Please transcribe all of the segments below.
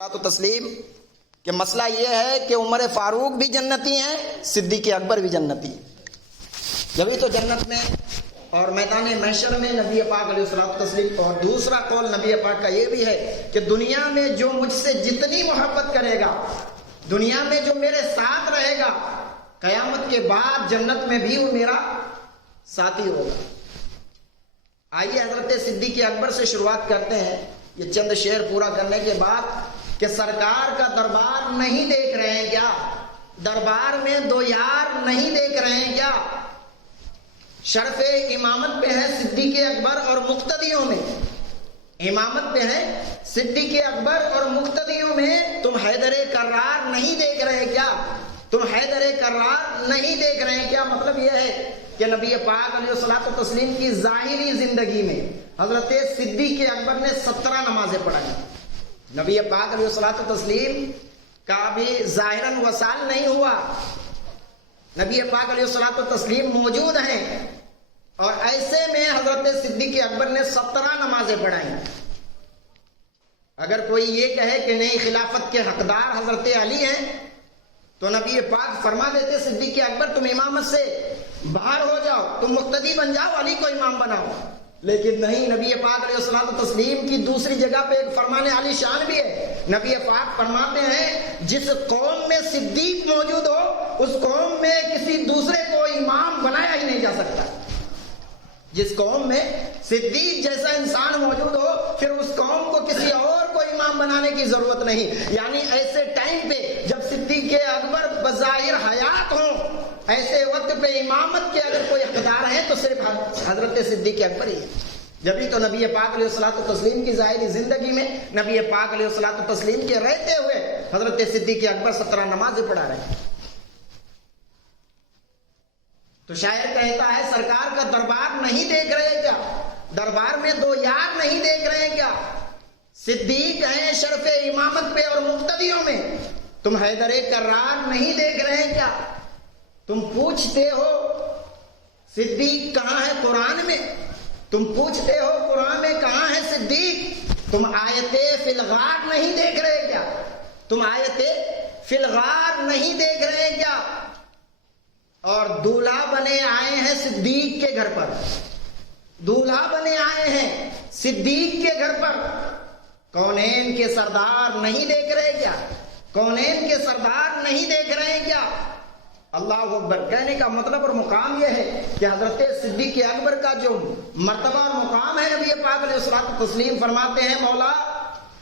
تو تسلیم کہ مسئلہ یہ ہے کہ عمر فاروق بھی جنتی ہیں، صدیق اکبر بھی جنتی ہیں، جبھی تو جنت میں اور میدان محشر میں نبی پاک علیہ الصلوۃ والتسلیم۔ اور دوسرا قول نبی پاک کا یہ بھی ہے کہ دنیا میں جو مجھ سے جتنی محبت کرے گا، دنیا میں جو میرے ساتھ رہے گا، قیامت کے بعد جنت میں بھی وہ میرا ساتھی ہوگا۔ آئیے حضرت صدیق اکبر سے شروعات کرتے ہیں، یہ چند شعر پورا کرنے کے بعد کہ سرکار کا دربار نہیں دیکھ رہے ہیں کیا؟ دربار میں دو یار نہیں دیکھ رہے ہیں کیا؟ شرف امامت پہ ہے صدیق اکبر اور مقتدیوں میں، امامت پہ ہے صدیق اکبر اور مقتدیوں میں تم حیدر کرار نہیں دیکھ رہے کیا؟ تم حیدر کرار نہیں دیکھ رہے ہیں کیا؟ مطلب یہ ہے کہ نبی پاک علیہ الصلوۃ والتسلیم کی ظاہری زندگی میں حضرت صدیق اکبر نے 17 نمازیں پڑھائی۔ نبی پاک علیہ الصلوۃ والتسلیم کا بھی ظاہراً وصال نہیں ہوا، نبی پاک علیہ الصلوۃ والتسلیم موجود ہیں، اور ایسے میں حضرت صدیق اکبر نے 17 نمازیں پڑھائی۔ اگر کوئی یہ کہے کہ نہیں خلافت کے حقدار حضرت علی ہیں تو نبی پاک فرما دیتے صدیق اکبر تم امامت سے باہر ہو جاؤ، تم مقتدی بن جاؤ، علی کو امام بناؤ۔ لیکن نہیں، نبی پاک علیہ الصلوۃ والتسلیم کی دوسری جگہ پہ ایک فرمان علی شان بھی ہے۔ نبی پاک فرماتے ہیں جس قوم میں صدیق موجود ہو اس قوم میں کسی دوسرے کو امام بنایا ہی نہیں جا سکتا۔ جس قوم میں صدیق جیسا انسان موجود ہو پھر اس قوم کو کسی اور کو امام بنانے کی ضرورت نہیں۔ یعنی ایسے ٹائم پہ جب صدیق اکبر بظاہر حیات ہوں، ایسے وقت پہ امامت کے اگر کوئی حقدار ہے تو صرف حضرت صدیق اکبر ہی ہے۔ جبھی تو نبی پاک علیہ الصلوۃ والتسلیم کی ظاہری زندگی میں نبی پاک علیہ الصلوۃ والتسلیم کے رہتے ہوئے حضرت صدیق اکبر 17 نمازیں پڑھا رہے ہیں۔ تو شاعر کہتا ہے سرکار کا دربار نہیں دیکھ رہے کیا؟ دربار میں دو یار نہیں دیکھ رہے کیا؟ صدیق ہیں شرف امامت پہ اور مقتدیوں میں، تم حیدر کرار نہیں دیکھ رہے کیا؟ تم پوچھتے ہو صدیق کہاں ہے قرآن میں، تم پوچھتے ہو قرآن میں کہاں ہے صدیق؟ تم آیت فی الغار نہیں دیکھ رہے کیا؟ تم آیت فی الغار نہیں دیکھ رہے کیا؟ اور دولہا بنے آئے ہیں صدیق کے گھر پر، دولہا بنے آئے ہیں صدیق کے گھر پر، کونین کے سردار نہیں دیکھ رہے کیا؟ کونین کے سردار نہیں دیکھ رہے کیا؟ اللہ اکبر۔ کہنے کا مطلب اور مقام یہ ہے کہ حضرت صدیق اکبر کا جو مرتبہ اور مقام ہے، نبی پاک علیہ الصلوۃ والتسلیم فرماتے ہیں مولا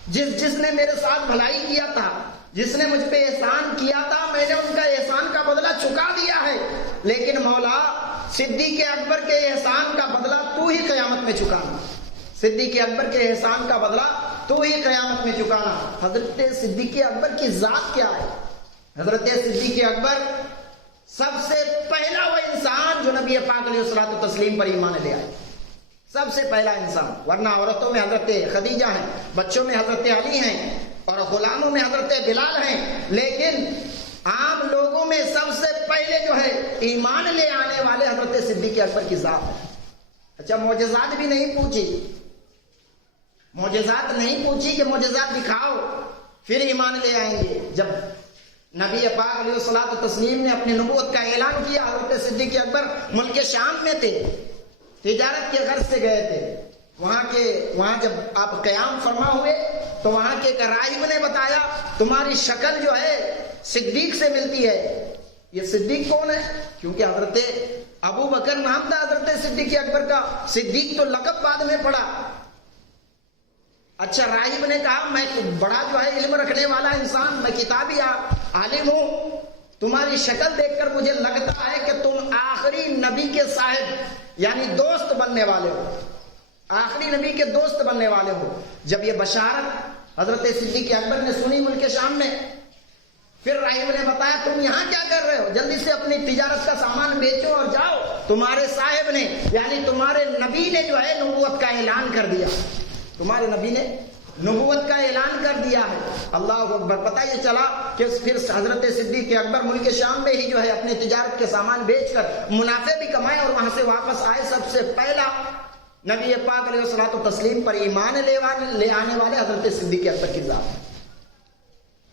جس نے میرے ساتھ بھلائی کیا تھا، جس نے مجھ پہ احسان کیا تھا، میں نے ان کا احسان کا بدلہ چکا دیا ہے، لیکن مولا صدیق اکبر کے احسان کا بدلہ تو ہی قیامت میں چکانا، صدیق اکبر کے احسان کا بدلہ تو ہی قیامت میں چکانا۔ حضرت صدیق اکبر کی ذات کیا ہے؟ حضرت صدیق اکبر سب سے پہلا وہ انسان جو نبی پاک علیہ الصلوۃ والتسلیم پر ایمان لے آئے، سب سے پہلا انسان۔ ورنہ عورتوں میں حضرت خدیجہ ہیں، بچوں میں حضرت علی ہیں، اور غلاموں میں حضرت بلال ہیں، لیکن عام لوگوں میں سب سے پہلے جو ہے ایمان لے آنے والے حضرت صدیق اکبر کی ذات ہے۔ اچھا معجزات بھی نہیں پوچھی، معجزات نہیں پوچھی کہ معجزات دکھاؤ پھر ایمان لے آئیں گے۔ جب نبی پاک علیہ الصلوۃ والتسلیم نے اپنی نبوت کا اعلان کیا، حضرت صدیق اکبر ملک شام میں تھے، تجارت کے غرض سے گئے تھے، وہاں جب آپ قیام فرما ہوئے تو وہاں کے ایک راہب نے بتایا تمہاری شکل جو ہے صدیق سے ملتی ہے۔ یہ صدیق کون ہے؟ کیونکہ حضرت ابو بکر نام تھا حضرت صدیق اکبر کا، صدیق تو لقب بعد میں پڑا۔ اچھا راہب نے کہا میں بڑا جو ہے علم رکھنے والا انسان، میں کتابی عالم ہوں، تمہاری شکل دیکھ کر مجھے لگتا ہے کہ تم آخری نبی کے صاحب یعنی دوست بننے والے ہو، آخری نبی کے دوست بننے والے ہو۔ جب یہ بشارت حضرت صدیق اکبر نے سنی ملک شام میں، پھر راہب نے بتایا تم یہاں کیا کر رہے ہو، جلدی سے اپنی تجارت کا سامان بیچو اور جاؤ، تمہارے صاحب نے یعنی تمہارے نبی نے جو ہے نبوت کا اعلان کر دیا، تمہارے نبی نے نبوت کا اعلان کر دیا ہے۔ اللہ اکبر۔ پتہ یہ چلا کہ پھر حضرت صدیق اکبر ملک شام میں ہی جو ہے اپنے تجارت کے سامان بیچ کر منافع بھی کمائے اور وہاں سے واپس آئے۔ سب سے پہلا نبی پاک علیہ الصلوۃ والتسلیم پر ایمان لے آنے والے حضرت صدیق اکبر کی ذات ہے۔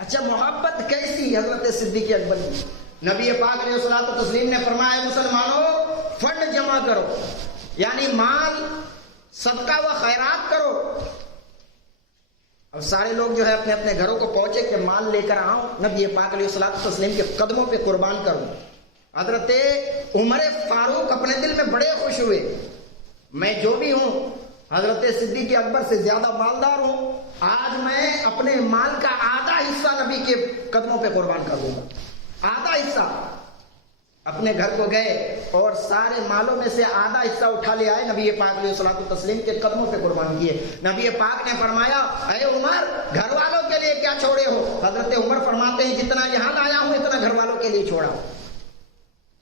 اچھا محبت کیسی حضرت صدیق اکبر کی؟ نبی پاک علیہ الصلوۃ والتسلیم نے فرمایا مسلمانوں فنڈ جمع کرو، یعنی مال صدقہ و خیرات کرو. اب سارے لوگ جو ہے اپنے اپنے گھروں کو پہنچے کہ مال لے کر آؤ نبی پاک علیہ الصلوۃ والتسلیم کے قدموں پہ قربان کروں. حضرت عمر فاروق اپنے دل میں بڑے خوش ہوئے، میں جو بھی ہوں حضرت صدیق اکبر سے زیادہ مالدار ہوں، آج میں اپنے مال کا آدھا حصہ نبی کے قدموں پہ قربان کر دوں گا. آدھا حصہ. اپنے گھر کو گئے اور سارے مالوں میں سے آدھا حصہ اٹھا لے آئے، نبی پاک علیہ الصلوۃ والتسلیم کے قدموں پہ قربان کیے. نبی پاک نے فرمایا اے عمر گھر والوں کے لیے کیا چھوڑے ہو؟ حضرت عمر فرماتے ہیں جتنا یہاں لایا ہوں اتنا گھر والوں کے لیے چھوڑا.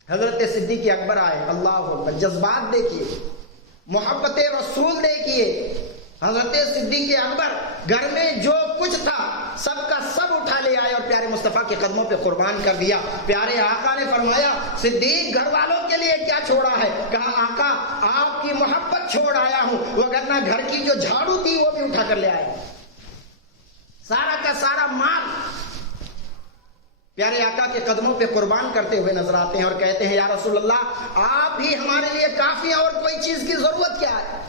حضرت صدیق اکبر آئے، اللہ اکبر، جذبات دیکھیے، محبت رسول دیکھیے. حضرت صدیق اکبر گھر میں جو کچھ تھا سب کا سب اٹھا لے آئے اور پیارے مصطفیٰ کے قدموں پہ قربان کر دیا. پیارے آقا نے فرمایا صدیق گھر والوں کے لیے کیا چھوڑا ہے؟ کہا آقا آپ کی محبت چھوڑ آیا ہوں، وگرنہ گھر کی جو جھاڑو تھی وہ بھی اٹھا کر لے آئے. سارا کا سارا مال پیارے آقا کے قدموں پہ قربان کرتے ہوئے نظر آتے ہیں اور کہتے ہیں یا رسول اللہ آپ ہی ہمارے لیے کافی ہیں، اور کوئی چیز کی ضرورت کیا ہے؟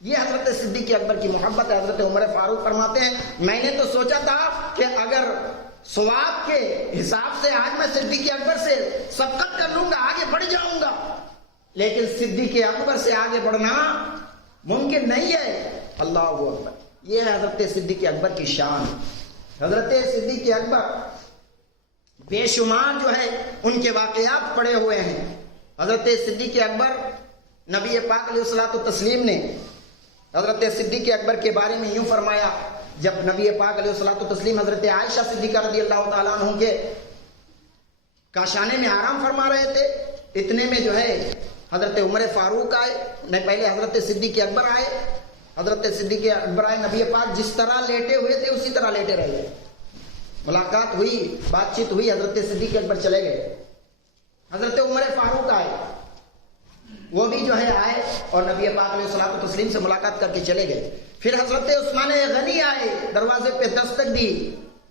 یہ حضرت صدیق اکبر کی محبت ہے. حضرت عمر فاروق فرماتے ہیں میں نے تو سوچا تھا کہ اگر ثواب کے حساب سے آج میں صدیق اکبر سے سبقت کر لوں گا، آگے بڑھ جاؤں گا، لیکن صدیق اکبر سے آگے بڑھنا ممکن نہیں ہے. اللہ اکبر. یہ ہے حضرت صدیق اکبر کی شان. حضرت صدیق اکبر بے شمار جو ہے ان کے واقعات پڑے ہوئے ہیں. حضرت صدیق اکبر نبی پاک علیہ الصلوۃ والتسلیم نے حضرت صدیق اکبر کے بارے میں یوں فرمایا، جب نبی پاک علیہ الصلوۃ والتسلیم حضرت عائشہ صدیقہ رضی اللہ تعالیٰ عنہ کے کاشانے میں آرام فرما رہے تھے، اتنے میں جو ہے حضرت عمر فاروق آئے. پہلے حضرت صدیق اکبر آئے. حضرت صدیق اکبر آئے، نبی پاک جس طرح لیٹے ہوئے تھے اسی طرح لیٹے رہے. ملاقات ہوئی، بات چیت ہوئی، حضرت صدیق اکبر چلے گئے. حضرت عمر فاروق آئے، وہ بھی جو ہے آئے اور نبی پاک علیہ الصلوۃ والتسلیم سے ملاقات کر کے چلے گئے. پھر حضرت عثمان غنی آئے، دروازے پہ دستک دی.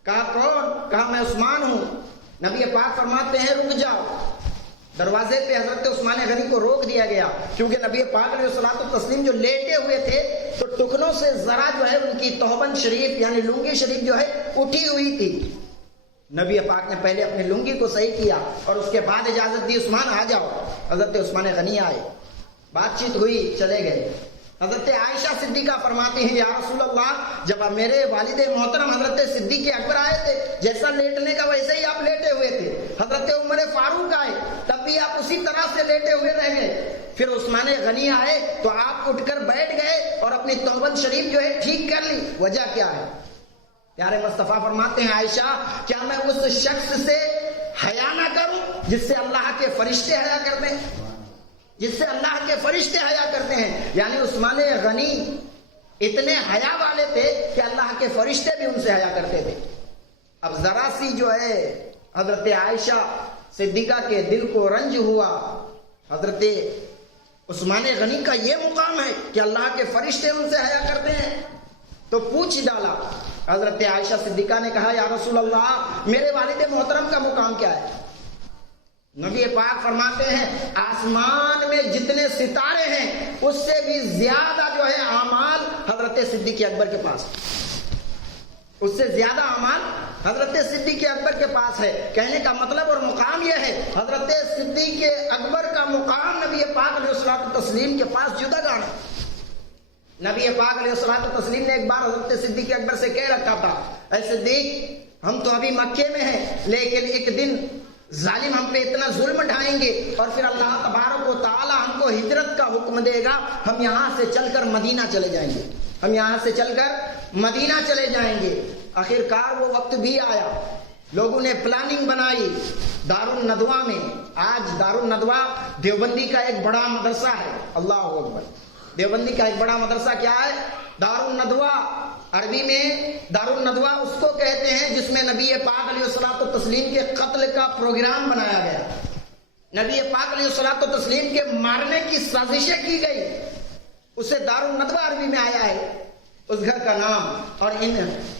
کہا کون؟ کہا میں عثمان ہوں. نبی پاک فرماتے ہیں رک جاؤ. دروازے پہ حضرت عثمان غنی کو روک دیا گیا، کیونکہ نبی پاک علیہ الصلوۃ والتسلیم جو لیٹے ہوئے تھے تو ٹکنوں سے ذرا جو ہے ان کی توبن شریف یعنی لنگی شریف جو ہے اٹھی ہوئی تھی. نبی پاک نے پہلے اپنی لنگی کو صحیح کیا اور اس کے بعد اجازت دی عثمان آ جاؤ. حضرت عثمان غنی آئے، بات چیت ہوئی، چلے گئے. حضرت عائشہ صدیقہ فرماتی ہیں یا رسول اللہ جب میرے والد محترم حضرت صدیق اکبر آئے تھے جیسا لیٹنے کا ویسے ہی آپ لیٹے ہوئے تھے. حضرت عمر فاروق آئے تب بھی آپ اسی طرح سے لیٹے ہوئے رہ گئے. پھر عثمان غنی آئے تو آپ اٹھ کر بیٹھ گئے اور اپنی توبن شریف جو ہے ٹھیک کر لی. وجہ کیا ہے؟ پیارے مصطفیٰ فرماتے ہیں عائشہ کیا میں اس شخص سے حیا نہ کروں جس سے اللہ کے فرشتے حیا کرتے ہیں؟ جس سے اللہ کے فرشتے حیا کرتے ہیں. یعنی عثمان غنی اتنے حیا والے تھے کہ اللہ کے فرشتے بھی ان سے حیا کرتے تھے. اب ذرا سی جو ہے حضرت عائشہ صدیقہ کے دل کو رنج ہوا. حضرت عثمان غنی کا یہ مقام ہے کہ اللہ کے فرشتے ان سے حیا کرتے ہیں، تو پوچھ ڈالا. حضرت عائشہ صدیقہ نے کہا یا رسول اللہ میرے والد محترم کا مقام کیا ہے؟ نبی پاک فرماتے ہیں آسمان میں جتنے ستارے ہیں اس سے بھی زیادہ جو ہے اعمال حضرت صدیق اکبر کے پاس، اس سے زیادہ اعمال حضرت صدیق اکبر کے پاس ہے. کہنے کا مطلب اور مقام یہ ہے حضرت صدیق اکبر کا مقام نبی پاک علیہ الصلوۃ والتسلیم کے پاس جدا گانا. نبی پاک علیہ الصلوۃ والتسلیم نے ایک بار حضرت صدیق اکبر سے کہہ رکھا تھا اے صدیق ہم تو ابھی مکے میں ہیں لیکن ایک دن ظالم ہم پہ اتنا ظلم ڈھائیں گے اور پھر اللہ تبارک و تعالی ہم کو ہجرت کا حکم دے گا، ہم یہاں سے چل کر مدینہ چلے جائیں گے، ہم یہاں سے چل کر مدینہ چلے جائیں گے. آخر کار وہ وقت بھی آیا، لوگوں نے پلاننگ بنائی دارالندوہ میں. آج دارالندوہ دیوبندی کا ایک بڑا مدرسہ ہے. اللہ اکبر. دیوبندی کا ایک بڑا مدرسہ کیا ہے؟ دارالندوہ. عربی میں دارالندوہ اس کو کہتے ہیں جس میں نبی پاک علیہ الصلوۃ والتسلیم کے قتل کا پروگرام بنایا گیا، نبی پاک علیہ الصلوۃ والتسلیم کے مارنے کی سازشیں کی گئی، اسے دارالندوہ عربی میں آیا ہے اس گھر کا نام. اور ان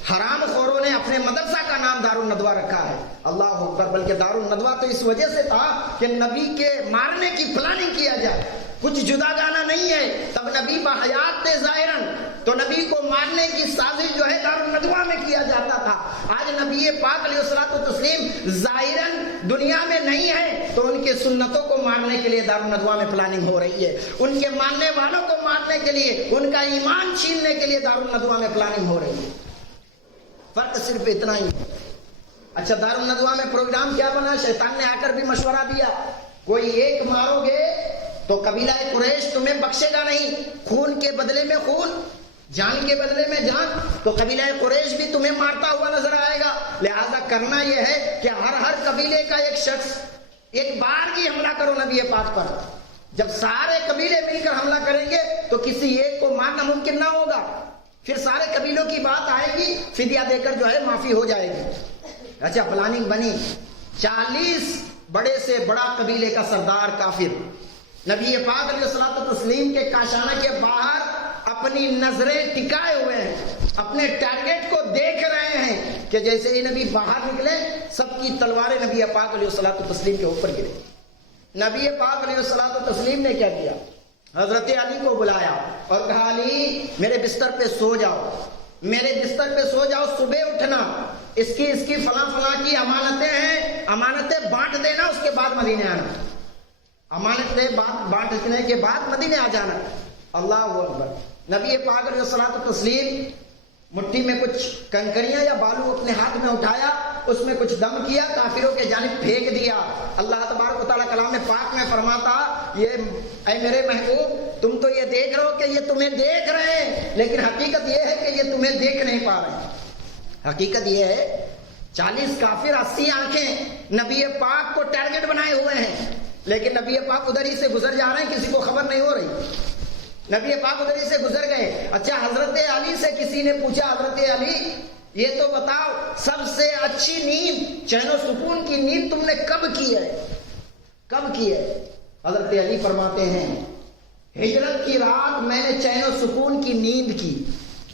حرام خوروں نے نے مدرسہ کا نام دارالندوہ رکھا ہے. اللہ اکبر. بلکہ دارالندوہ تو اس وجہ سے تھا کہ نبی کے مارنے کی پلاننگ کیا جائے. کچھ جدا گانا نہیں ہے, تب نبی بحیات تھے ظاہراً, تو نبی کو مارنے کی سازش جو ہے دارالندوہ میں کیا جاتا تھا. آج نبی پاک علیہ الصلوۃ والتسلیم ظاہراً دنیا میں نہیں ہے, تو ان کے سنتوں کو مارنے کے لیے دارالندوہ میں پلاننگ ہو رہی ہے. ان کے ماننے والوں کو مارنے کے لیے, ان کا ایمان چھیننے کے لیے دارالندوہ میں پلاننگ ہو رہی ہے. فرق صرف اتنا ہی. اچھا, دارالندوہ میں پروگرام کیا بنا؟ شیطان نے آ کر بھی مشورہ دیا, کوئی ایک مارو گے تو قبیلہ قریش تمہیں بخشے گا نہیں, خون کے بدلے میں خون, جان کے بدلے میں جان, تو قبیلہ قریش بھی تمہیں مارتا ہوا نظر آئے گا. لہذا کرنا یہ ہے کہ ہر قبیلے کا ایک شخص ایک بار ہی حملہ کرو نبی پاک پر. جب سارے قبیلے مل کر حملہ کریں گے تو کسی ایک کو مارنا ممکن نہ ہوگا, پھر سارے قبیلوں کی بات آئے گی, فدیہ دے کر جو ہے معافی ہو جائے گی. اچھا, پلاننگ بنی. 40 بڑے سے بڑا قبیلے کا سردار کافر نبی پاک علیہ الصلوۃ والتسلیم کے کاشانہ کے باہر اپنی نظریں ٹکائے ہوئے ہیں, اپنے ٹارگٹ کو دیکھ رہے ہیں کہ جیسے ہی نبی باہر نکلے سب کی تلواریں نبی پاک علیہ الصلوۃ والتسلیم کے اوپر گرے. نبی پاک علیہ الصلوۃ والتسلیم نے کیا کیا؟ حضرت علی کو بلایا اور کہا, علی میرے بستر پہ سو جاؤ, میرے بستر پہ سو جاؤ, صبح اٹھنا, اس کی فلاں کی امانتیں ہیں, امانتیں بانٹ دینا, اس کے بعد مدینے آنا, امانتیں بانٹنے کے بعد مدینے آ جانا. اللہ اکبر. نبی پاک علیہ الصلوۃ والتسلیم مٹھی میں کچھ کنکریاں یا بالو اپنے ہاتھ میں اٹھایا, اس میں کچھ دم کیا, کافروں کے جانب پھینک دیا. اللہ تبارک و تعالیٰ کلام پاک میں فرماتا, یہ اے میرے محبوب, تم تو یہ دیکھ رہے ہو کہ یہ تمہیں دیکھ رہے ہیں, لیکن حقیقت یہ ہے کہ یہ تمہیں دیکھ نہیں پا رہے ہیں. حقیقت یہ ہے 40 کافر 80 آنکھیں نبی پاک کو ٹارگٹ بنائے ہوئے ہیں, لیکن نبی پاک ادھر ہی سے گزر جا رہے ہیں, کسی کو خبر نہیں ہو رہی. نبی پاک ادھر ہی سے گزر گئے. اچھا, حضرت علی سے کسی نے پوچھا, حضرت علی یہ تو بتاؤ سب سے اچھی نیند, چین و سکون کی نیند تم نے کب کی ہے, کب کی ہے؟ حضرت علی فرماتے ہیں, ہجرت کی رات میں نے چین و سکون کی نیند کی,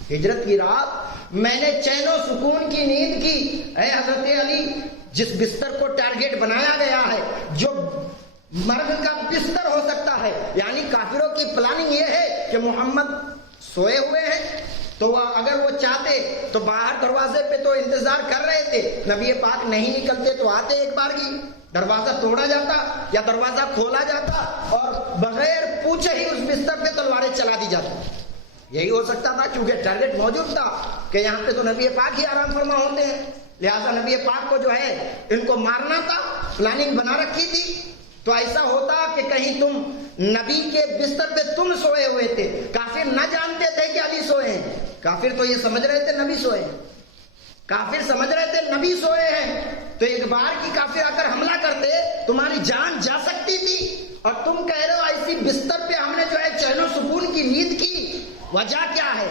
ہجرت کی رات میں نے چین و سکون کی نیند کی. اے حضرت علی, جس بستر کو ٹارگٹ بنایا گیا ہے, جو مرگ کا بستر ہو سکتا ہے, یعنی کافروں کی پلاننگ یہ ہے کہ محمد سوئے ہوئے ہیں, تو اگر وہ چاہتے تو باہر دروازے پہ تو انتظار کر رہے تھے, نبی پاک نہیں نکلتے تو آتے, ایک بار کی دروازہ توڑا جاتا یا دروازہ کھولا جاتا اور بغیر پوچھے ہی اس بستر پہ تلواریں چلا دی جاتی. یہی ہو سکتا تھا, کیونکہ ٹارگٹ موجود تھا کہ یہاں پہ تو نبی پاک ہی آرام فرما ہوتے ہیں, لہذا نبی پاک کو جو ہے ان کو مارنا تھا, پلاننگ بنا رکھی تھی. تو ایسا ہوتا کہ کہیں تم نبی کے بستر پہ تم سوئے ہوئے تھے, کافر نہ جانتے تھے کہ علی سوئے ہیں, کافر تو یہ سمجھ رہے تھے نبی سوئے ہیں, کافر سمجھ رہے تھے نبی سوئے ہیں, تو ایک بار کی کافر آ کر حملہ کرتے, تمہاری جان جا سکتی تھی, اور تم کہہ رہے ہو ایسی بستر پہ ہم نے جو ہے چین و سکون کی نیند کی. وجہ کیا ہے,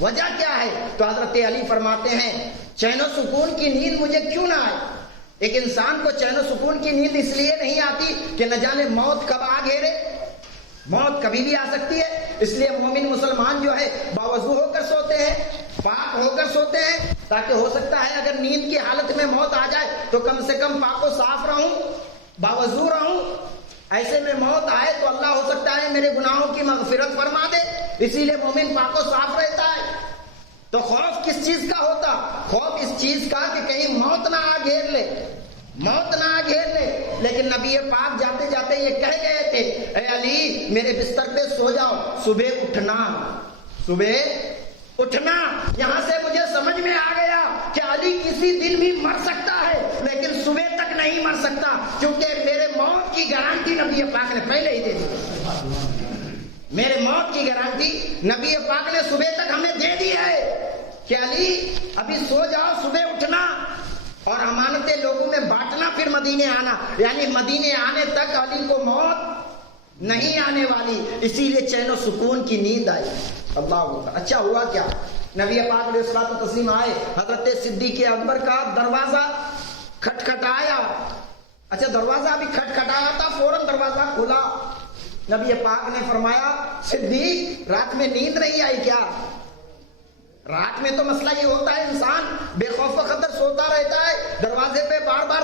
وجہ کیا ہے؟ تو حضرت علی فرماتے ہیں, چین و سکون کی نیند مجھے کیوں نہ آئے؟ ایک انسان کو چین و سکون کی نیند اس لیے نہیں آتی کہ نہ جانے موت کب آ گھیرے, موت کبھی بھی آ سکتی ہے. اس لیے مومن مسلمان جو ہے باوضو ہو کر سوتے ہیں, پاک ہو کر سوتے ہیں, تاکہ ہو سکتا ہے اگر نیند کی حالت میں موت آ جائے تو کم سے کم پاک و صاف رہوں, باوضو رہوں. ایسے میں موت آئے تو اللہ ہو سکتا ہے میرے گناہوں کی مغفرت فرما دے, اسی لیے مومن پاک و صاف رہتا ہے. تو خوف کس چیز کا ہوتا؟ خوف اس چیز کا کہ کہیں موت نہ آ گھیر لے, موت نہ آ گھیر لے. لیکن نبی پاک جاتے جاتے یہ کہہ گئے تھے, اے علی میرے بستر پہ سو جاؤ, صبح اٹھنا, صبح اٹھنا. یہاں سے مجھے سمجھ میں آ گیا کہ علی کسی دن بھی مر سکتا ہے, لیکن صبح تک نہیں مر سکتا, کیونکہ میرے موت کی گارنٹی نبی پاک نے پہلے ہی دے دی. میرے موت کی گارنٹی نبی پاک نے صبح تک ہمیں دے دی ہے کہ علی ابھی سو جاؤ, صبح اٹھنا اور امانتیں لوگوں میں بانٹنا, پھر مدینے آنا. یعنی مدینے آنے تک علی کو موت نہیں آنے والی, اسی لیے چین و سکون کی نیند آئی. اللہ. اچھا ہوا کیا, نبی پاک علیہ الصلوۃ والتسلیم آئے, حضرت صدیق اکبر کا دروازہ کھٹکھٹایا. اچھا, دروازہ ابھی کھٹکھٹایا تھا, فوراً دروازہ کھلا. نبی پاک نے فرمایا, صدیق رات میں نیند نہیں آئی کیا؟ رات میں تو مسئلہ یہ ہوتا ہے انسان بے خوف و خطر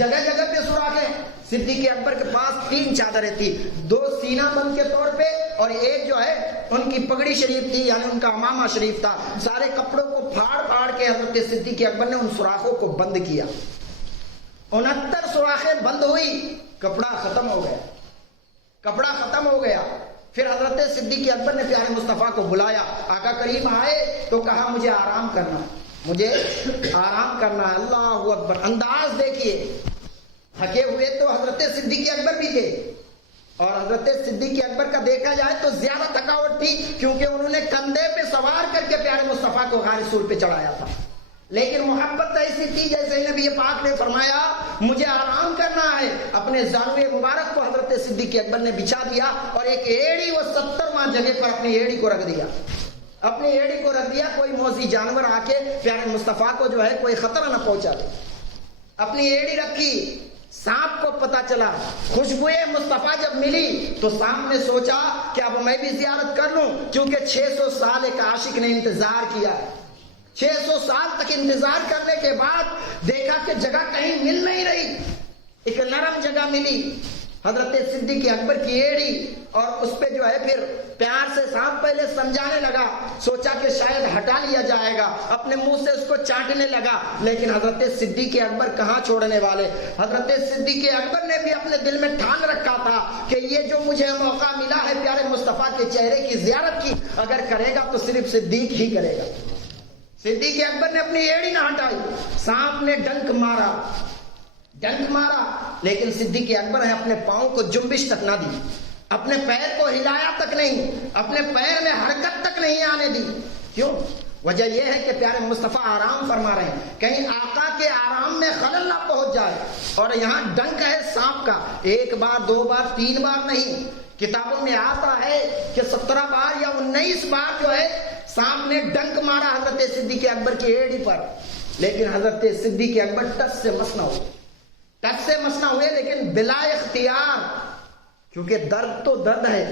جگہ جگہ پہ سوراخیں. صدیق اکبر کے پاس 3 چادریں تھی, 2 سینہ بند کے طور پہ اور ایک جو ہے ان کی پگڑی شریف تھی, یعنی ان کا امامہ شریف تھا. سارے کپڑوں کو پھاڑ پھاڑ کے حضرت صدیق اکبر نے ان سوراخوں کو بند کیا. 69 سوراخیں بند ہوئی, کپڑا ختم ہو گیا, کپڑا ختم ہو گیا. پھر حضرت صدیق اکبر نے پیارے مصطفیٰ کو بلایا. آقا کریم آئے تو کہا مجھے آرام کرنا, مجھے آرام کرنا. اللہ اکبر, انداز دیکھیے. تھکے ہوئے تو حضرت صدیق اکبر بھی تھے, اور حضرت صدیق اکبر کا دیکھا جائے تو زیادہ تھکاوٹ تھی, کیونکہ انہوں نے کندھے پہ سوار کر کے پیارے مصطفیٰ کو غار سور پہ چڑھایا تھا. لیکن محبت ایسی تھی جیسے نبی پاک نے فرمایا مجھے آرام کرنا ہے. اپنے زانوے مبارک کو حضرت صدیق اکبر نے بچھا دیا اور ایک ایڑی وہ 70واں جگہ پر اپنی ایڑی کو رکھ دیا, اپنی ایڑی کو رکھ دیا. کوئی موذی جانور آ کے پیارے مصطفیٰ کو جو ہے کوئی خطرہ نہ پہنچا دے. اپنی ایڑی رکھی. سانپ کو پتا چلا, خوشبوئے مصطفیٰ جب ملی تو سانپ نے سوچا کہ اب میں بھی زیارت کر لوں, کیونکہ 600 سال ایک عاشق نے انتظار کیا ہے. 600 سال تک انتظار کرنے کے بعد دیکھا کہ جگہ کہیں مل نہیں رہی. ایک نرم جگہ ملی, حضرت صدیق اکبر کی ایڑی, اور اس پہ جو ہے پھر پیار سے سانپ پہلے سمجھانے لگا. سوچا کہ شاید ہٹا لیا جائے گا, اپنے منہ سے اس کو چاٹنے لگا. لیکن حضرت صدیق اکبر کہاں چھوڑنے والے. حضرت صدیق اکبر نے بھی اپنے دل میں ٹھان رکھا تھا کہ یہ جو مجھے موقع ملا ہے پیارے مصطفیٰ کے چہرے کی زیارت کی, اگر کرے گا تو صرف صدیق ہی کرے گا. صدیق اکبر نے اپنی ایڑی نہ ہٹائی. سانپ نے ڈنک مارا, ڈنک مارا, لیکن صدیق اکبر نے اپنے پاؤں کو جنبش تک نہ دی, اپنے پیر کو ہلایا تک نہیں, اپنے پیر میں حرکت تک نہیں آنے دی. کیوں؟ وجہ یہ ہے کہ پیارے مصطفیٰ آرام فرما رہے ہیں, کہیں آقا کے آرام میں خلل نہ پہنچ جائے. اور یہاں ڈنک ہے سانپ کا, 1 بار 2 بار 3 بار نہیں. کتابوں میں آتا ہے کہ 17 بار یا 19 بار جو ہے سانپ نے ڈنک مارا حضرت صدیق اکبر کی ایڑی پر. لیکن حضرت صدیق اکبر ٹس سے مس نہ ہوئے, ٹس سے مس نہ ہوئے, لیکن بلا اختیار, کیونکہ درد تو درد ہے,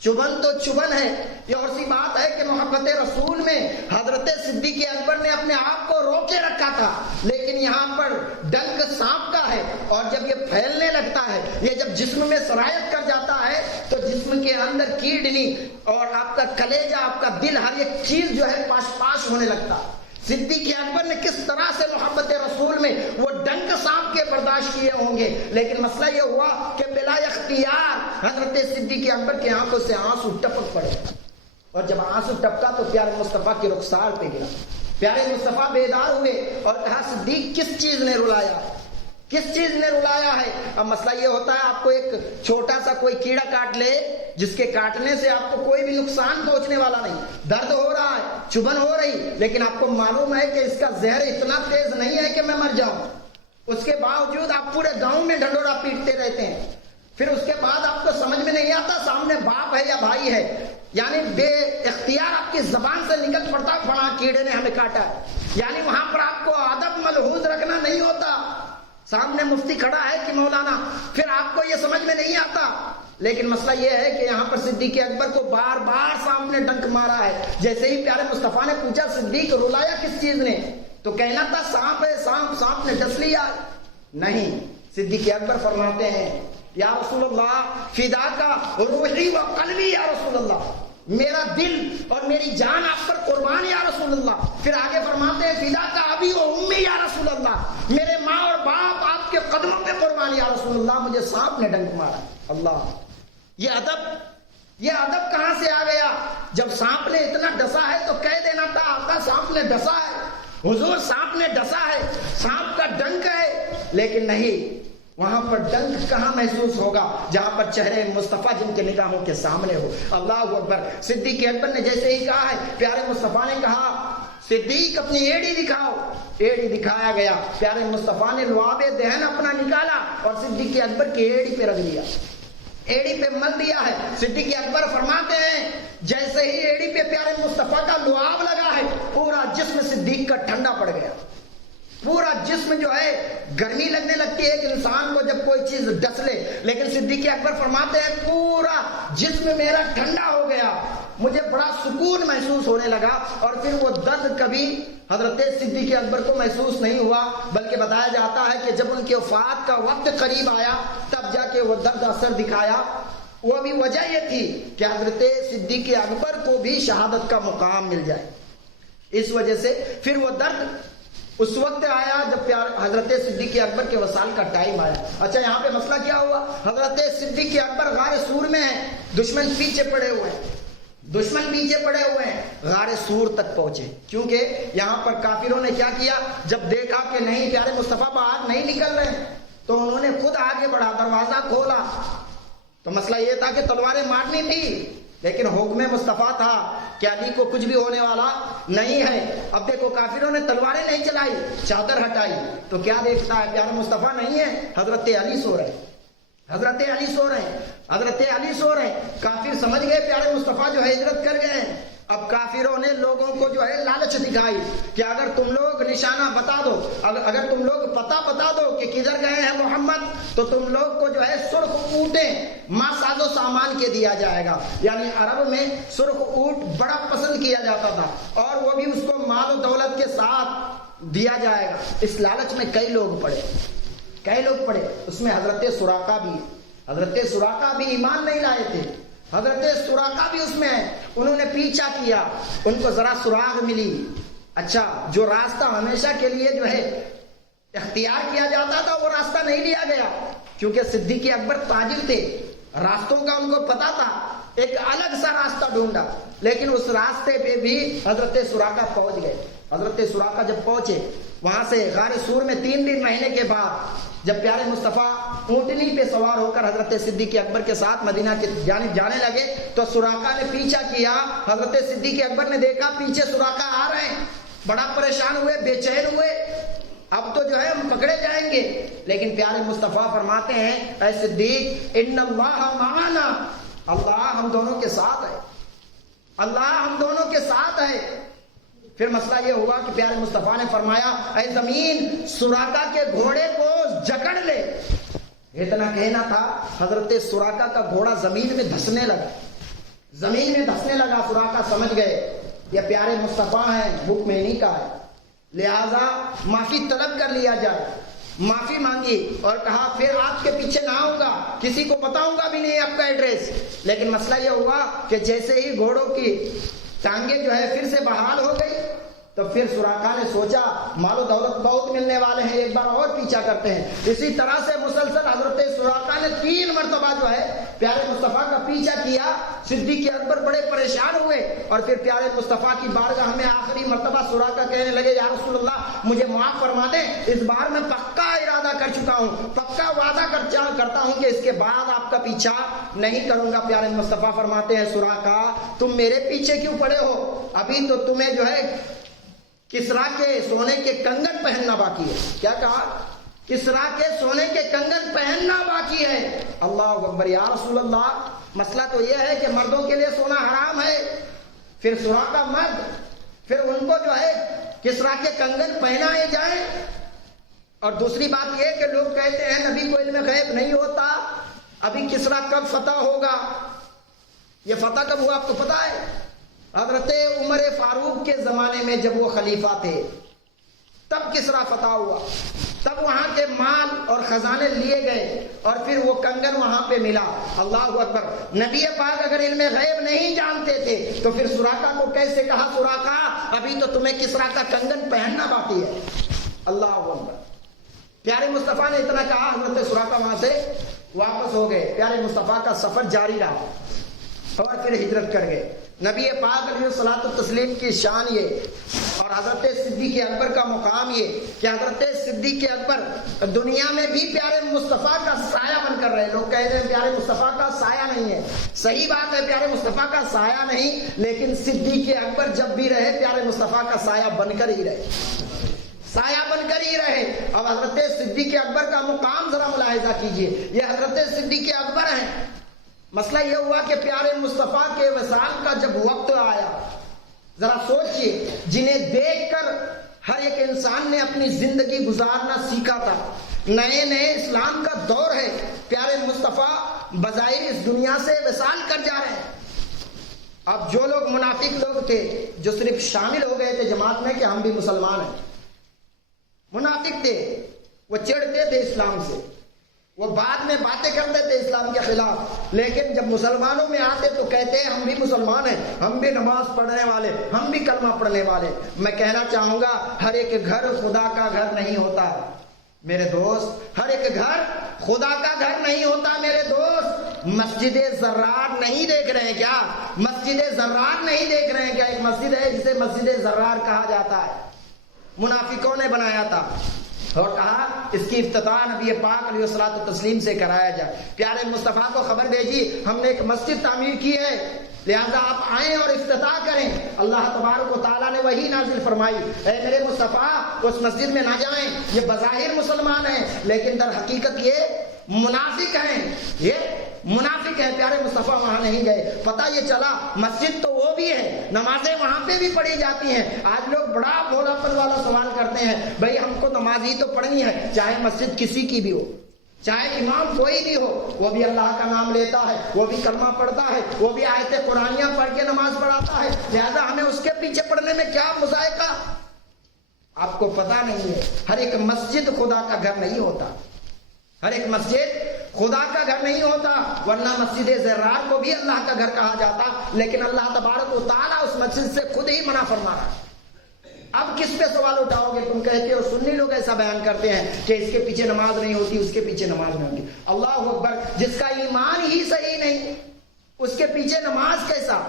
چبھن تو چبھن ہے. یہ اور سی بات ہے کہ محبت رسول میں حضرت صدیق اکبر نے اپنے آپ کو روکے رکھا تھا, لیکن یہاں پر ڈنک سانپ کا ہے, اور جب یہ پھیلنے لگتا ہے, یہ جب جسم میں سرایت کر جاتا ہے تو جسم کے اندر کیڈنی اور آپ کا کلیجہ, آپ کا دل, ہر ایک چیز جو ہے پاش پاش ہونے لگتا ہے. صدیق اکبر نے کس طرح سے محبت رسول میں وہ ڈنک سانپ کے برداشت کیے ہوں گے, لیکن مسئلہ یہ ہوا کہ بلا اختیار حضرت صدیق اکبر کی آنکھوں سے آنسو ٹپک پڑے, اور جب آنسو ٹپکا تو پیارے مصطفیٰ کے رخسار پہ گرا. پیارے مصطفیٰ بیدار ہوئے اور کہا صدیق کس چیز نے رلایا ہے, کس چیز نے رلایا ہے. اب مسئلہ یہ ہوتا ہے آپ کو ایک چھوٹا سا کوئی کیڑا کاٹ لے, جس کے کاٹنے سے آپ کو کوئی بھی نقصان پہنچنے والا نہیں, درد ہو رہا ہے, چبھن ہو رہی, لیکن آپ کو معلوم ہے کہ اس کا زہر اتنا تیز نہیں ہے کہ میں مر جاؤں. اس کے باوجود آپ پورے گاؤں میں ڈھنڈورا پیٹتے رہتے ہیں. پھر اس کے بعد آپ کو سمجھ میں نہیں آتا سامنے باپ ہے یا بھائی ہے, یعنی بے اختیار آپ کی زبان سے نکل پڑتا فلاں کیڑے نے ہمیں کاٹا ہے. یعنی وہاں پر آپ کو ادب ملحوظ رکھنا نہیں ہوتا. سامنے مفتی کھڑا ہے کہ مولانا, پھر آپ کو یہ سمجھ میں نہیں آتا. لیکن مسئلہ یہ ہے کہ یہاں پر صدیق اکبر کو بار بار سانپ نے ڈنک مارا ہے. جیسے ہی پیارے مصطفیٰ نے پوچھا صدیق رلایا کس چیز نے, تو کہنا تھا سانپ ہے, سانپ, سانپ نے ڈس لیا. نہیں, صدیق اکبر فرماتے ہیں یا رسول اللہ فدا کا روحی و قلبی یا رسول اللہ, میرا دل اور میری جان آپ پر قربان یا رسول اللہ. پھر آگے فرماتے ہیں فدا کا ابی و امی یا رسول اللہ, میرے ماں اور باپ آپ کے قدموں پہ قربان یا رسول اللہ, مجھے سانپ نے ڈنک مارا. اللہ, یہ ادب کہاں سے آ گیا؟ جب سانپ نے اتنا ڈسا ہے تو کہہ دینا تھا آقا سانپ نے ڈسا ہے, حضور سانپ نے ڈسا ہے, سانپ کا ڈنک ہے. لیکن نہیں, وہاں پر ڈنک کہاں محسوس ہوگا جہاں پر چہرے مصطفیٰ جن کے نگاہوں کے سامنے ہو. اللہ اکبر. صدیق اکبر نے جیسے ہی کہا ہے, پیارے مصطفیٰ نے کہا صدیق اپنی ایڑی دکھاؤ. ایڑی دکھایا گیا. پیارے مصطفیٰ نے لعاب دہن اپنا نکالا اور صدیق اکبر کی ایڑی پہ رکھ دیا, ایڑی پہ مل دیا ہے. صدیق اکبر فرماتے ہیں جیسے ہی ایڑی پہ پیارے مصطفیٰ کا لعاب لگا ہے, پورا جسم صدیق کا ٹھنڈا پڑ گیا. پورا جسم جو ہے گرمی لگنے لگتی ہے ایک انسان کو جب کوئی چیز ڈس لے, لیکن صدیق اکبر فرماتے ہیں پورا جسم میرا ٹھنڈا ہو گیا. مجھے بڑا سکون محسوس ہونے لگا، اور پھر وہ درد کبھی حضرت صدیق اکبر کو محسوس نہیں ہوا، بلکہ بتایا جاتا ہے کہ جب ان کی وفات کا وقت قریب آیا تب جا کے وہ درد اثر دکھایا۔ وہ بھی وجہ یہ تھی کہ حضرت صدیق اکبر کو بھی شہادت کا مقام مل جائے، اس وجہ سے پھر وہ درد اس وقت آیا جب حضرت صدیق اکبر کے وصال کا ٹائم آیا۔ اچھا یہاں پہ مسئلہ کیا ہوا؟ حضرت صدیق اکبر غار سور میں ہیں، دشمن پیچھے پڑے ہوئے ہیں، غار سور تک پہنچے، کیونکہ یہاں پر کافروں نے کیا کیا، جب دیکھا کہ نہیں پیارے مصطفیٰ باہر نہیں نکل رہے تو انہوں نے خود آگے بڑھا، دروازہ کھولا۔ تو مسئلہ یہ تھا کہ تلواریں مارنی تھی، لیکن حکم مصطفیٰ تھا کہ علی کو کچھ بھی ہونے والا نہیں ہے۔ اب دیکھو کافروں نے تلواریں نہیں چلائی، چادر ہٹائی، تو کیا دیکھتا ہے پیارے مصطفیٰ نہیں ہے، حضرت علی سو رہے ہیں۔ کافر سمجھ گئے پیارے مصطفیٰ جو ہے ہجرت کر گئے ہیں۔ اب کافروں نے لوگوں کو جو ہے لالچ دکھائی کہ اگر تم لوگ نشانہ بتا دو، اگر تم لوگ پتہ بتا دو کہ کدھر گئے ہیں محمد، تو تم لوگ کو جو ہے سرخ اونٹیں ما ساز و سامان کے دیا جائے گا۔ یعنی عرب میں سرخ اونٹ بڑا پسند کیا جاتا تھا، اور وہ بھی اس کو مال و دولت کے ساتھ دیا جائے گا۔ اس لالچ میں کئی لوگ پڑے، اس میں حضرت سراقہ بھی ایمان نہیں لائے تھے، حضرت سراقہ بھی اس میں ہے۔ انہوں نے پیچھا کیا، ان کو ذرا سراغ ملی۔ اچھا جو راستہ ہمیشہ کے لیے جو ہے اختیار کیا جاتا تھا وہ راستہ نہیں لیا گیا، کیونکہ صدیق اکبر تاجر تھے، راستوں کا ان کو پتا تھا، ایک الگ سا راستہ ڈھونڈا، لیکن اس راستے پہ بھی حضرت سراقہ پہنچ گئے۔ حضرت سراقہ جب پہنچے وہاں سے غار سور میں 3 مہینے کے بعد جب پیارے مصطفیٰ اونٹنی پہ سوار ہو کر حضرت صدیق اکبر کے ساتھ مدینہ کی جانب جانے لگے تو سراقہ نے پیچھا کیا۔ حضرت صدیق اکبر نے دیکھا پیچھے سراقہ آ رہے ہیں، بڑا پریشان ہوئے، بے چین ہوئے، اب تو جو ہے ہم پکڑے جائیں گے۔ لیکن پیارے مصطفیٰ فرماتے ہیں اے صدیق ان اللہ معنا، اللہ ہم دونوں کے ساتھ ہے۔ پھر مسئلہ یہ ہوا کہ پیارے مصطفیٰ نے فرمایا اے زمین سراقہ کے گھوڑے کو جکڑ لے۔ اتنا کہنا تھا، حضرت سراقہ کا گھوڑا زمین میں دھسنے لگا۔ سراقہ سمجھ گئے یہ پیارے مصطفیٰ ہیں، حکم انہی کا ہے، لہذا معافی طلب کر لیا جائے۔ معافی مانگی اور کہا پھر آپ کے پیچھے نہ آؤں گا، کسی کو بتاؤں گا بھی نہیں آپ کا ایڈریس۔ لیکن مسئلہ یہ ہوا کہ جیسے ہی گھوڑوں کی ٹانگیں جو ہے پھر سے بحال ہو گئی تو پھر سراقہ نے سوچا مال و دولت بہت ملنے والے ہیں، ایک بار اور پیچھا کرتے ہیں۔ اسی طرح سے مسلسل حضرت سراقہ نے 3 مرتبہ جو ہے پیارے مصطفیٰ کا پیچھا کیا۔ صدیق اکبر بڑے پریشان ہوئے اور پھر پیارے مصطفیٰ کی بارگاہ میں آخری مرتبہ سراقہ کہنے لگے یا رسول اللہ مجھے معاف فرما دیں، اس بار میں پکا ارادہ کر چکا ہوں، پکا وعدہ کرتا ہوں کہ اس کے بعد آپ کا پیچھا نہیں کروں گا۔ پیارے مصطفیٰ فرماتے ہیں سراقہ تم میرے پیچھے کیوں پڑے ہو؟ ابھی تو تمہیں جو ہے کسرا کے سونے کے کنگن پہننا باقی ہے۔ کیا کہا؟ کسرا کے سونے کے کنگن پہننا باقی ہے۔ اللہ اکبر، یا رسول اللہ مسئلہ تو یہ ہے کہ مردوں کے لیے سونا حرام ہے، پھر سراقہ مرد، پھر ان کو جو ہے کسرا کے کنگن پہنائے جائیں۔ اور دوسری بات یہ کہ لوگ کہتے ہیں نبی کو علم غیب نہیں ہوتا، ابھی کسرا کب فتح ہوگا؟ یہ فتح کب ہوا آپ کو پتا ہے؟ حضرت عمر فاروق کے زمانے میں جب وہ خلیفہ تھے تب کسرا فتح ہوا، تب وہاں کے مال اور خزانے لیے گئے اور پھر وہ کنگن وہاں پہ ملا۔ اللہ اکبر، نبی پاک اگر علم غیب نہیں جانتے تھے تو پھر سراقہ کو کیسے کہا سراقہ ابھی تو تمہیں کسرا کا کنگن پہننا باقی ہے؟ اللہ اکبر، پیارے مصطفیٰ نے اتنا کہا، حضرت سراقہ وہاں سے واپس ہو گئے۔ پیارے مصطفیٰ کا سفر جاری رہا اور پھر ہجرت کر گئے۔ نبی پاک علیہ الصلوۃ والتسلیم کی شان یہ اور حضرت صدیق اکبر کا مقام یہ کہ حضرت صدیق اکبر دنیا میں بھی پیارے مصطفیٰ کا سایہ بن کر رہے۔ لوگ کہتے ہیں پیارے مصطفیٰ کا سایہ نہیں ہے، صحیح بات ہے پیارے مصطفیٰ کا سایہ نہیں، لیکن صدیق اکبر جب بھی رہے پیارے مصطفیٰ کا سایہ بن کر ہی رہے۔ اب حضرت صدیق اکبر کا مقام ذرا ملاحظہ کیجئے، یہ حضرت صدیق اکبر ہیں۔ مسئلہ یہ ہوا کہ پیارے مصطفیٰ کے وصال کا جب وقت آیا، ذرا سوچئے، جنہیں دیکھ کر ہر ایک انسان نے اپنی زندگی گزارنا سیکھا تھا، نئے اسلام کا دور ہے، پیارے مصطفیٰ بظاہر اس دنیا سے وصال کر جا رہے ہیں۔ اب جو لوگ منافق لوگ تھے جو صرف شامل ہو گئے تھے جماعت میں کہ ہم بھی مسلمان ہیں، منافق تھے، وہ چڑھتے تھے اسلام سے، وہ بعد میں باتیں کرتے تھے اسلام کے خلاف، لیکن جب مسلمانوں میں آتے تو کہتے ہیں ہم بھی مسلمان ہیں، ہم بھی نماز پڑھنے والے، ہم بھی کلمہ پڑھنے والے۔ میں کہنا چاہوں گا ہر ایک گھر خدا کا گھر نہیں ہوتا میرے دوست، ہر ایک گھر خدا کا گھر نہیں ہوتا میرے دوست۔ مسجد زرار نہیں دیکھ رہے ہیں کیا؟ مسجد زرار نہیں دیکھ رہے ہیں کیا؟ ایک مسجد ہے جسے مسجد زرار کہا جاتا ہے، منافقوں نے بنایا تھا اور کہا اس کی افتتاح نبی پاک علیہ الصلوۃ والتسلیم سے کرایا جائے۔ پیارے مصطفیٰ کو خبر بھیجی ہم نے ایک مسجد تعمیر کی ہے، لہذا آپ آئیں اور افتتاح کریں۔ اللہ تبارک و تعالیٰ نے وہی نازل فرمائی، اے میرے مصطفیٰ اس مسجد میں نہ جائیں، یہ بظاہر مسلمان ہیں لیکن در حقیقت یہ منافق ہیں، یہ منافق ہیں۔ پیارے مصطفیٰ وہاں نہیں گئے، پتہ یہ چلا مسجد تو وہ بھی ہے، نمازیں وہاں پہ بھی پڑھی جاتی ہیں۔ آج لوگ بڑا بھولا پن والا سوال کرتے ہیں، بھائی ہم کو نماز ہی تو پڑھنی ہے، چاہے مسجد کسی کی بھی ہو، چاہے امام کوئی بھی ہو، وہ بھی اللہ کا نام لیتا ہے، وہ بھی کلمہ پڑھتا ہے، وہ بھی آیت قرآنیہ پڑھ کے نماز پڑھاتا ہے، لہذا ہمیں اس کے پیچھے پڑھنے میں کیا مذائقہ؟ آپ کو پتہ نہیں ہے ہر ایک مسجد خدا کا گھر نہیں ہوتا، ہر ایک مسجد خدا کا گھر نہیں ہوتا، ورنہ مسجد زرار کو بھی اللہ کا گھر کہا جاتا، لیکن اللہ تبارک و تعالیٰ اس مسجد سے خود ہی منع فرما رہا ہے۔ اب کس پہ سوال اٹھاؤ گے؟ تم کہتے ہو سنی لوگ ایسا بیان کرتے ہیں کہ اس کے پیچھے نماز نہیں ہوتی، اس کے پیچھے نماز نہیں ہوتی۔ اللہ اکبر، جس کا ایمان ہی صحیح نہیں اس کے پیچھے نماز کیسا؟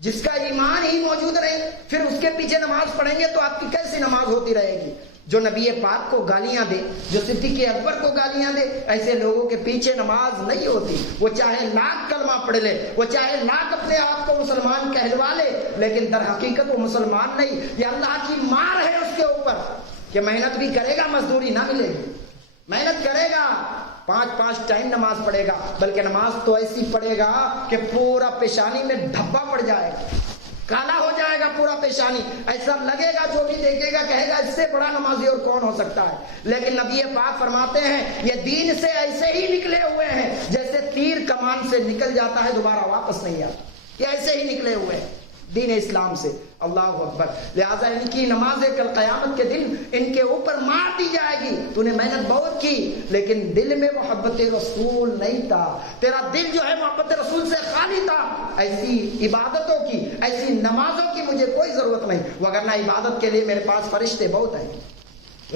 جس کا ایمان ہی موجود نہیں پھر اس کے پیچھے نماز پڑھیں گے تو آپ کی کیسی نماز ہوتی رہے گی؟ جو نبی پاک کو گالیاں دے، جو صدیق اکبر کو گالیاں دے، ایسے لوگوں کے پیچھے نماز نہیں ہوتی۔ وہ چاہے لاکھ کلمہ پڑھ لے، وہ چاہے لاکھ اپنے آپ کو مسلمان کہلوا لے، لیکن در حقیقت وہ مسلمان نہیں۔ یہ اللہ کی مار ہے اس کے اوپر کہ محنت بھی کرے گا مزدوری نہ ملے گی، محنت کرے گا، 5 ٹائم نماز پڑھے گا، بلکہ نماز تو ایسی پڑھے گا کہ پورا پیشانی میں دھبا پڑ جائے گا، کالا ہو جائے گا پورا پیشانی، ایسا لگے گا جو بھی دیکھے گا کہے گا اس سے بڑا نمازی اور کون ہو سکتا ہے۔ لیکن نبی پاک فرماتے ہیں یہ دین سے ایسے ہی نکلے ہوئے ہیں جیسے تیر کمان سے نکل جاتا ہے دوبارہ واپس نہیں آتا، یہ ایسے ہی نکلے ہوئے ہیں دین اسلام سے۔ اللہ اکبر، لہذا ان کی نمازیں کل قیامت کے دن ان کے اوپر مار دی جائے گی۔ تو نے محنت بہت کی لیکن دل میں محبت رسول نہیں تھا، تیرا دل جو ہے محبت رسول سے خالی تھا۔ ایسی عبادتوں کی، ایسی نمازوں کی مجھے کوئی ضرورت نہیں، وگرنہ عبادت کے لیے میرے پاس فرشتے بہت ہیں،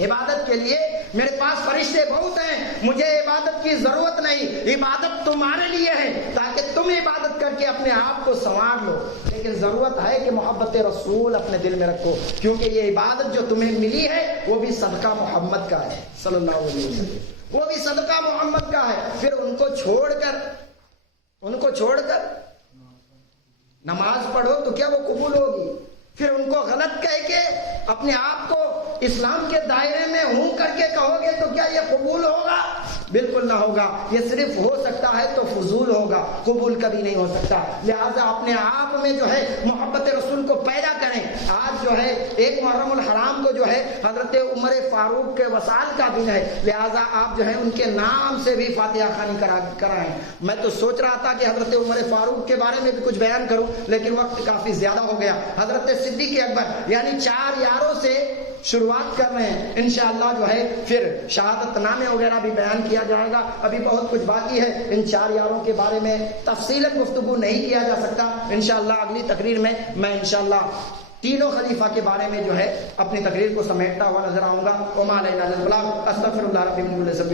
عبادت کے لیے میرے پاس فرشتے بہت ہیں، مجھے عبادت کی ضرورت نہیں۔ عبادت تمہارے لیے ہے تاکہ تم عبادت کر کے اپنے آپ کو سنوار لو، لیکن ضرورت ہے کہ محبت رسول اپنے دل میں رکھو، کیونکہ یہ عبادت جو تمہیں ملی ہے وہ بھی صدقہ محمد کا ہے صلی اللہ علیہ وسلم، وہ بھی صدقہ محمد کا ہے۔ پھر ان کو چھوڑ کر نماز پڑھو تو کیا وہ قبول ہوگی؟ پھر ان کو غلط کہہ کے اپنے آپ کو اسلام کے دائرے میں ہوں کر کے کہو گے تو کیا یہ قبول ہوگا؟ بالکل نہ ہوگا، یہ صرف ہو سکتا ہے تو فضول ہوگا، قبول کبھی نہیں ہو سکتا۔ لہذا اپنے آپ میں جو ہے محبت رسول کو پیدا کریں۔ آج جو ہے ایک محرم الحرام کو جو ہے حضرت عمر فاروق کے وصال کا دن ہے، لہذا آپ جو ہے ان کے نام سے بھی فاتحہ خوانی کرائیں۔ میں تو سوچ رہا تھا کہ حضرت عمر فاروق کے بارے میں بھی کچھ بیان کروں لیکن وقت کافی زیادہ ہو گیا۔ حضرت صدیق اکبر یعنی 4 یاروں سے شروعات کر رہے ہیں، انشاءاللہ جو ہے پھر شہادت نامے وغیرہ بھی بیان کیا جائے گا، ابھی بہت کچھ باقی ہے۔ ان 4 یاروں کے بارے میں تفصیل گفتگو نہیں کیا جا سکتا، انشاءاللہ اگلی تقریر میں میں انشاءاللہ تینوں خلیفہ کے بارے میں جو ہے اپنی تقریر کو سمیٹتا ہوا نظر آؤں گا۔ وما علینا الا البلاغ، استغفر اللہ ربی من کل ذنب۔